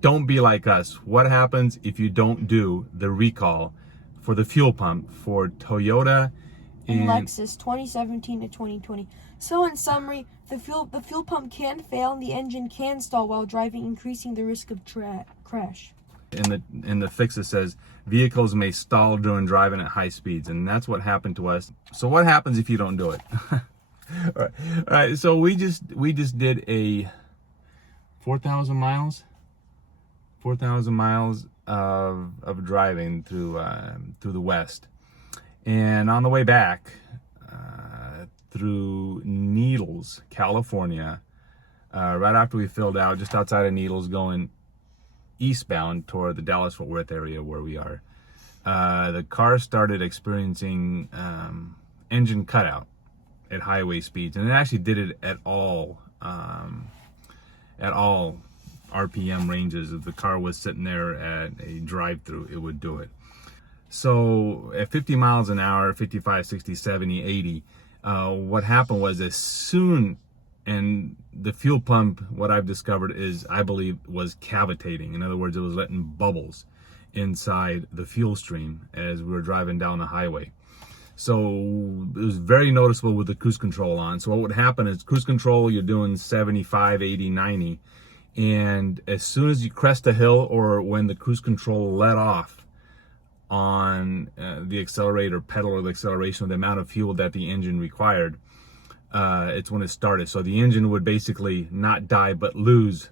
Don't be like us. What happens if you don't do the recall for the fuel pump for Toyota and Lexus 2017 to 2020? So in summary, the fuel pump can fail and the engine can stall while driving, increasing the risk of crash. In the fix it says vehicles may stall during driving at high speeds, and that's what happened to us. So what happens if you don't do it? All right. So we just did a 4,000 miles of driving through the West, and on the way back through Needles, California, right after we filled out, just outside of Needles, going eastbound toward the Dallas-Fort Worth area where we are, the car started experiencing engine cutout at highway speeds, and it actually did it at all RPM ranges. If the car was sitting there at a drive-through, it would do it. So at 50 miles an hour, 55, 60, 70, 80, what happened was, as soon, and the fuel pump, what I've discovered is, I believe, was cavitating. In other words, it was letting bubbles inside the fuel stream as we were driving down the highway. So it was very noticeable with the cruise control on. So what would happen is, cruise control, you're doing 75, 80, 90. And as soon as you crest a hill, or when the cruise control let off on the accelerator pedal, or the acceleration, of the amount of fuel that the engine required, it's when it started. So the engine would basically not die, but lose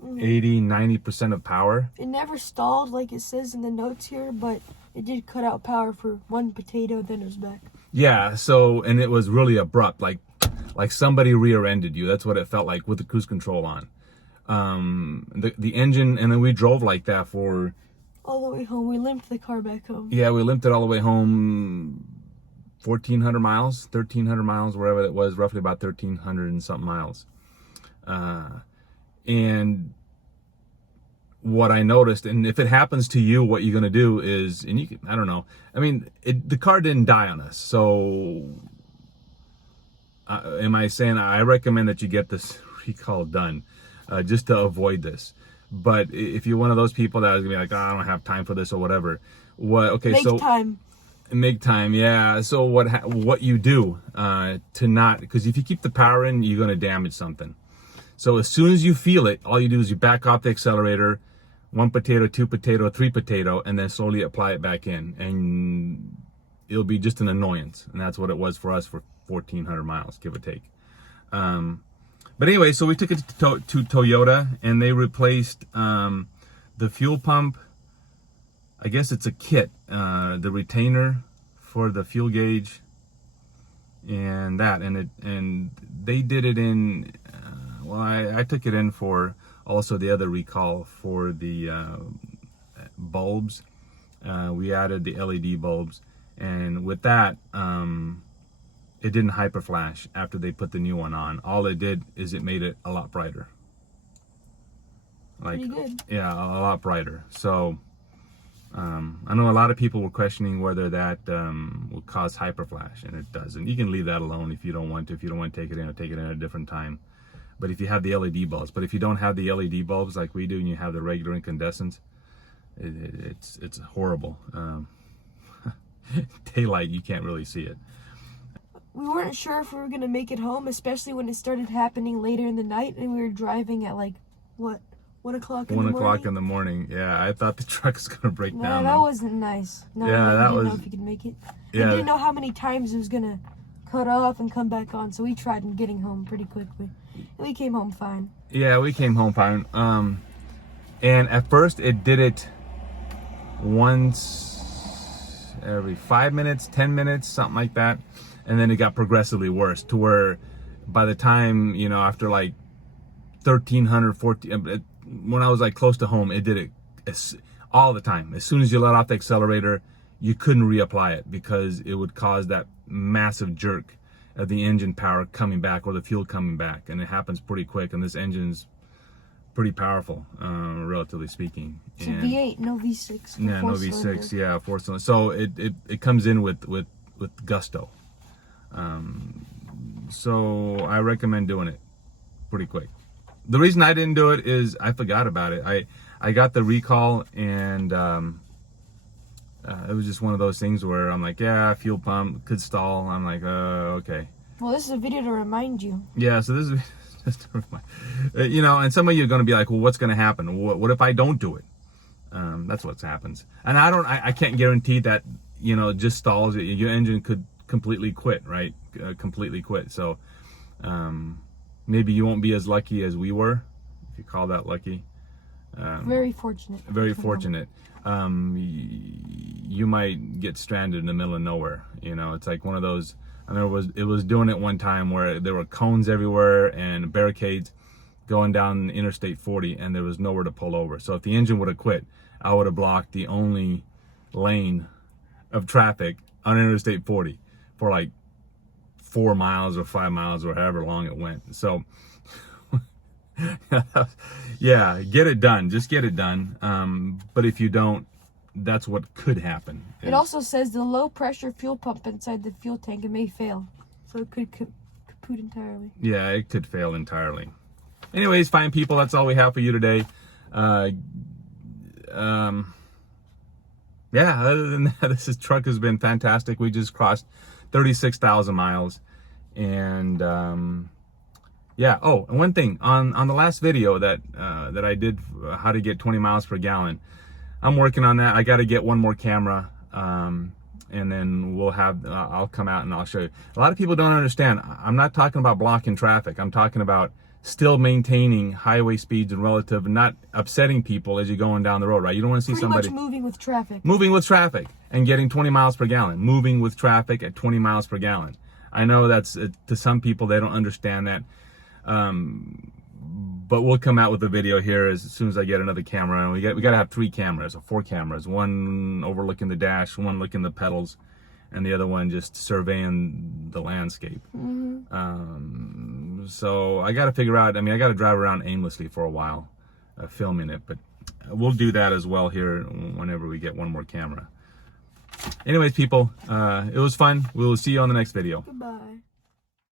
80, 90% of power. It never stalled like it says in the notes here, but it did cut out power for one potato, then it was back. Yeah, so, and it was really abrupt, like somebody rear-ended you. That's what it felt like with the cruise control on. The engine, and then we drove like that for... all the way home. We limped the car back home. Yeah, we limped it all the way home, 1,400 miles, 1,300 miles, wherever it was, roughly about 1,300 and something miles. And what I noticed, and if it happens to you, what you're going to do is, and you can, I don't know, I mean, the car didn't die on us. So am I saying I recommend that you get this recall done just to avoid this? But if you're one of those people that is gonna be like, oh, I don't have time for this or whatever, make time. Yeah. So what you do to not, because if you keep the power in, you're gonna damage something. So as soon as you feel it, all you do is you back off the accelerator, 1 potato, 2 potato, 3 potato, and then slowly apply it back in, and it'll be just an annoyance. And that's what it was for us for 1,400 miles, give or take. But anyway, so we took it to Toyota, and they replaced the fuel pump. I guess it's a kit, the retainer for the fuel gauge, and that, and they did it in. Well, I took it in for also the other recall for the bulbs. We added the LED bulbs, and with that, it didn't hyper flash after they put the new one on. All it did is it made it a lot brighter. Like, pretty good. Yeah, a lot brighter. So I know a lot of people were questioning whether that will cause hyper flash, and it doesn't. You can leave that alone if you don't want to. If you don't want to take it in, or take it in at a different time. But if you have the LED bulbs, but if you don't have the LED bulbs like we do, and you have the regular incandescents, it's horrible. Daylight, you can't really see it. We weren't sure if we were going to make it home, especially when it started happening later in the night, and we were driving at like, what, 1 o'clock in the morning? 1 o'clock in the morning, yeah. I thought the truck was going to break down. That wasn't nice. No, yeah, I didn't know if you could make it. Yeah. We didn't know how many times it was going to cut off and come back on, so we tried getting home pretty quickly. And we came home fine. Yeah, we came home fine. And at first, it did it once every 5 minutes, 10 minutes, something like that. And then it got progressively worse, to where by the time, you know, after like 1,300, 14, when I was like close to home, it did it all the time. As soon as you let off the accelerator, you couldn't reapply it, because it would cause that massive jerk of the engine power coming back, or the fuel coming back. And it happens pretty quick. And this engine's pretty powerful, relatively speaking. It's a V8, no V6. Yeah, no V6. Yeah, 4-cylinder. So it comes in with gusto. So I recommend doing it pretty quick. the reason I didn't do it is I forgot about it. I got the recall, and it was just one of those things where I'm like, yeah, fuel pump could stall. I'm like, okay. Well, this is a video to remind you. Yeah, so this is just to remind, you know, and some of you are going to be like, well, what's going to happen? What if I don't do it? That's what happens. And I can't guarantee that, you know, just stalls. Your engine could completely quit, right? Completely quit. So maybe you won't be as lucky as we were, if you call that lucky. Very fortunate. Very fortunate. You might get stranded in the middle of nowhere. You know, it's like one of those. I mean, it was doing it one time where there were cones everywhere and barricades going down Interstate 40, and there was nowhere to pull over. So if the engine would have quit, I would have blocked the only lane of traffic on Interstate 40 for like 4 miles or 5 miles or however long it went. So yeah, get it done. Just get it done. But if you don't, that's what could happen. It also says the low pressure fuel pump inside the fuel tank, it may fail. So it could kaput entirely. Yeah, it could fail entirely. Anyways, fine people, that's all we have for you today. Yeah, other than that, this truck has been fantastic. We just crossed 36,000 miles. And yeah, oh, and one thing, on the last video that I did, how to get 20 miles per gallon, I'm working on that. I got to get one more camera, and then we'll have, I'll come out and I'll show you. A lot of people don't understand. I'm not talking about blocking traffic. I'm talking about still maintaining highway speeds and relative, not upsetting people as you're going down the road, right? You don't want to see somebody moving with traffic. Moving with traffic and getting 20 miles per gallon. Moving with traffic at 20 miles per gallon. I know that's, to some people, they don't understand that. But we'll come out with a video here as soon as I get another camera. And we got to have 3 cameras, or 4 cameras. One overlooking the dash, one looking the pedals, and the other one just surveying the landscape. So I got to figure out, I mean, I got to drive around aimlessly for a while, filming it. But we'll do that as well here whenever we get one more camera. Anyways, people, it was fun. We'll see you on the next video. Goodbye.